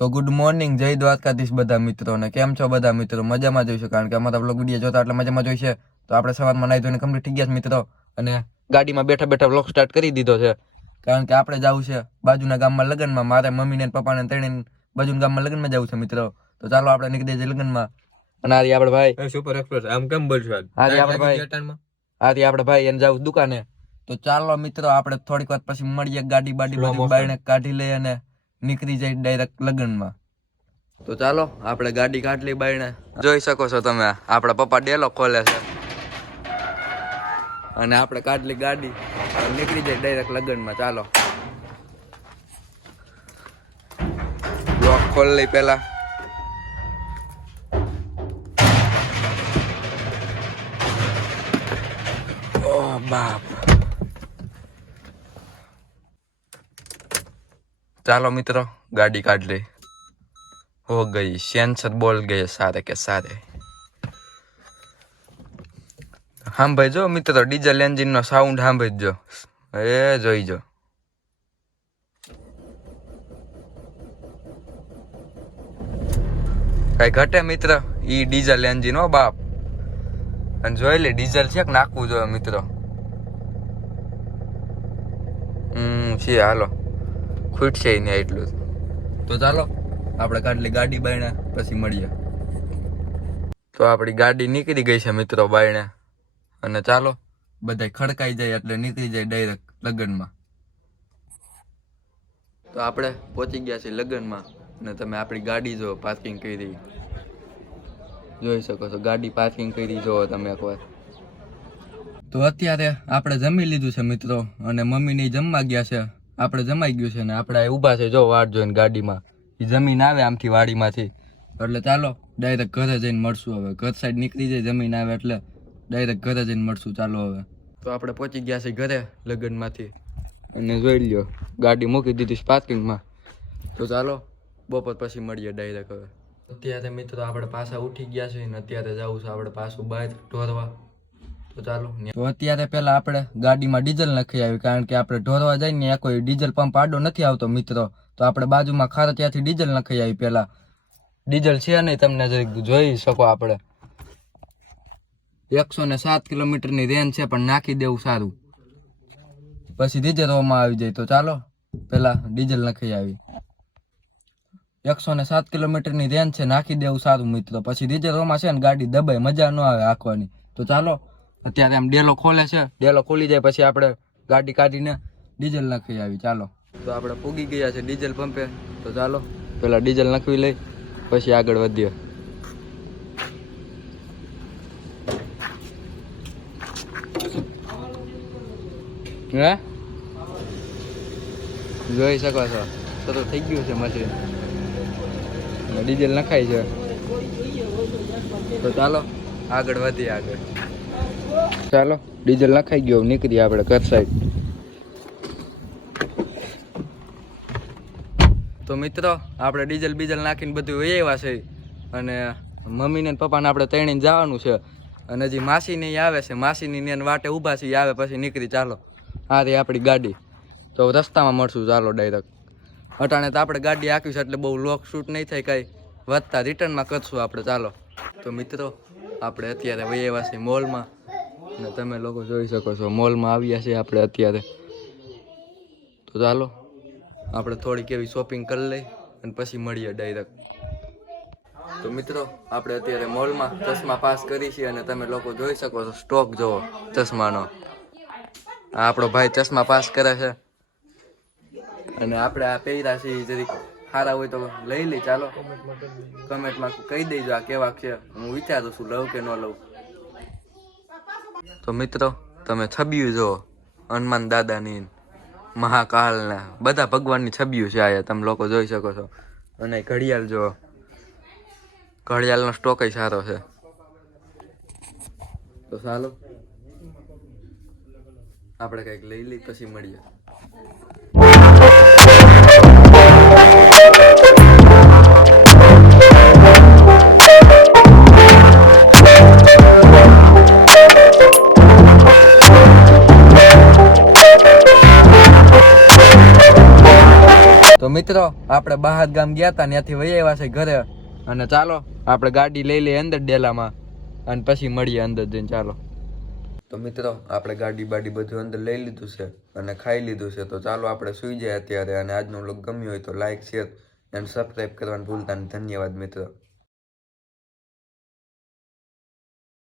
તો good morning, જય દ્વારકાધીશ બધા મિત્રોને. કેમ છો બધા મિત્રો? મજામાં જોઈશું, કારણ કે અમારા બ્લોગ વિડીયો જોતા એટલે મજામાં જોઈશે. તો આપણે સવારમાં નાઈ ધોઈને કમ્પ્લીટ થઈ ગયા છે મિત્રો, અને ગાડીમાં બેઠા બેઠા બ્લોગ સ્ટાર્ટ કરી દીધો છે, કારણ કે આપણે જવું છે બાજુના ગામમાં લગ્નમાં. મારે મમ્મીને પપ્પાને ત્રણેય બાજુના ગામમાં લગ્નમાં જવું છે મિત્રો. તો ચાલો આપણે નીકળી જઈએ લગ્નમાં. અને આરી આપણે ભાઈ સુપર એક્સપ્રેસ આમ કેમ બોલશો? આરી આપણે ભાઈ એને જવું દુકાને. તો ચાલો મિત્રો, આપણે થોડીક વાર પછી મળીએ. ગાડી બધું બાયણે કાઢી લઈએ અને નીકળી જાય ડાયરેક્ટ લગ્નમાં. તો ચાલો આપણે ગાડી કાઢલી બાયણે. જોઈ શકો છો તમે, આપણા પપ્પા ડેલો ખોલે છે અને આપણે કાઢલી ગાડી નીકળી જાય ડાયરેક્ટ લગ્નમાં. ચાલો લોક ખોલ લઈ પેલા. ઓ બાપ. ચાલો મિત્રો, गाड़ी काट ली. हो गई सेंसर बोल गए सारे के सारे. हम भाई जो मित्र डीजल एंजिन नो साउंड हम भाई जो ए જોઈ જો. કઈ ઘટે મિત્ર? ઈ ડીઝલ એન્જિન હો બાપ. અને જોઈ લે ડીઝલ છે કે નાખવું જોઈએ મિત્રો. છે હાલો ખૂટશે ને એટલું. તો ચાલો આપણે કાઢલી ગાડી બાયણે, પછી મળીએ. તો આપણી ગાડી નીકળી ગઈ છે મિત્રો બાયણે, અને ચાલો બધાય ખડકાઈ જાય એટલે નીકળી જાય ડાયરેક્ટ લગ્નમાં. તો આપણે પહોંચી ગયા છીએ લગ્નમાં, અને તમે આપણી ગાડી જો પાર્કિંગ કરી જોઈ શકો છો. ગાડી પાર્કિંગ કરી જોવો તમે એકવાર. તો અત્યારે આપણે જમી લીધું છે મિત્રો, અને મમ્મીને જમવા ગયા છે. આપણે જમાઈ ગયું છે ને આપણે ઊભા છે જો વાટ જોઈને ગાડીમાં. એ જમીન આવે આમથી વાડીમાંથી, એટલે ચાલો ડાયરેક્ટ ઘરે જઈને મળશું. હવે ઘર સાઈડ નીકળી જાય જમીન આવે એટલે ડાયરેક્ટ ઘરે જઈને મળશું. ચાલો હવે. તો આપણે પહોંચી ગયા છીએ ઘરે લગ્નમાંથી, અને જોઈ લ્યો ગાડી મૂકી દીધી પાર્કિંગમાં. તો ચાલો બપોર પછી મળીએ ડાયરેક્ટ હવે. અત્યારે મિત્રો આપણે પાછા ઉઠી ગયા છીએ ને અત્યારે જવું છે આપણે પાછું બહાર ઢોરવા. તો ચાલો. તો અત્યારે પેલા આપણે ગાડીમાં ડીઝલ નાખી આવી, કારણ કે આપણે ઢોરવા જઈને કોઈ ડીઝલ પંપ આડો નથી આવતો મિત્રો. તો આપણે બાજુમાં ખાર ત્યાંથી ડીઝલ નાખી આવી. પેલા ડીઝલ છે નહીં, તમને જોઈ શકો. આપણે 107 કિલોમીટરની રેન્જ છે, પણ નાખી દેવું સારું, પછી ડીઝલમાં આવી જાય. તો ચાલો પેલા ડીઝલ નાખી આવી. 107 કિલોમીટરની રેન્જ છે, નાખી દેવું સારું મિત્રો. પછી ડીઝલમાં છે ને ગાડી દબાઈ, મજા ન આવે આંકવાની. તો ચાલો અત્યારે આમ ડેલો ખોલે છે, ડેલો ખોલી જાય પછી આપણે ગાડી કાઢીને ડીઝલ નાખી આવી. ચાલો. તો આપણે પૂગી ગયા છે ડીઝલ પંપે. તો ચાલો પેલા ડીઝલ નાખવી લઈ, પછી આગળ વધીએ. હે જોઈ શકો છો, તો થઈ ગયું છે મશીન, ડીઝલ નખાય છે. તો ચાલો આગળ વધીએ. આગળ ચાલો ડીઝલ નખાઈ ગયો, નીકળીએ આપણે ઘર સાઈડ. તો મિત્રો આપણે ડીઝલ બીઝલ નાખીને બધું વહેવા છે, અને મમ્મીને પપ્પાને આપણે ત્રણેય જવાનું છે. અને હજી માસીને આવે છે, માસીની ને વાટે ઊભા છે, આવે પછી નીકળી. ચાલો આ રહી આપણી ગાડી. તો રસ્તામાં મળશું ચાલો ડાયરેક્ટ. અટાણે તો આપણે ગાડી આંકી છે એટલે બહુ લોક શૂટ નહીં થાય, કાંઈ વધતા રિટર્નમાં કરશું આપણે. ચાલો. તો મિત્રો આપણે અત્યારે વહેવા છીએ મોલમાં, અને તમે લોકો જોઈ શકો છો મોલમાં આવ્યા છીએ આપણે અત્યારે. તો ચાલો આપણે થોડીક એવી શોપિંગ કરી લઈ અને પછી મળીએ ડાયરેક્ટ. તો મિત્રો આપણે અત્યારે મોલમાં ચશ્મા પાસ કરી છીએ, અને તમે લોકો જોઈ શકો છો સ્ટોક જોવો ચશ્માનો. આ આપણો ભાઈ ચશ્મા પાસ કરે છે, અને આપણે આ પહેર્યા છીએ જરીક સારા હોય તો લઈ લઈ. ચાલો કમેન્ટમાં કહી દેજો આ કેવા છે, હું વિચારું છું લઉં કે ન લઉં. તો મિત્રો તમે છબીયું જુઓ, હનુમાન દાદાની, મહાકાલના, બધા ભગવાનની છબીયું છે આયા, તમે લોકો જોઈ શકો છો. અને ઘડિયાળ જુઓ, ઘડિયાળનો સ્ટોક સારો છે. તો ચાલો આપણે કંઈક લઈ લઈ પછી મળીએ. મિત્રો આપણે બહાર ગામ ગયા હતા ત્યાંથી વહી આવ્યા છે ઘરે અને ચાલો આપણે ગાડી લઈ લઈએ અંદર ડેલામાં અને પછી મળીએ અંદર જઈને ચાલો. તો મિત્રો આપણે ગાડી બાડી બધું અંદર લઈ લીધું છે અને ખાઈ લીધું છે. તો ચાલો આપણે સુઈ જાય અત્યારે. અને આજનો વ્લોગ ગમ્યો હોય તો લાઈક શેર અને સબસ્ક્રાઈબ કરવાનું ભૂલતા નહીં. ધન્યવાદ મિત્રો.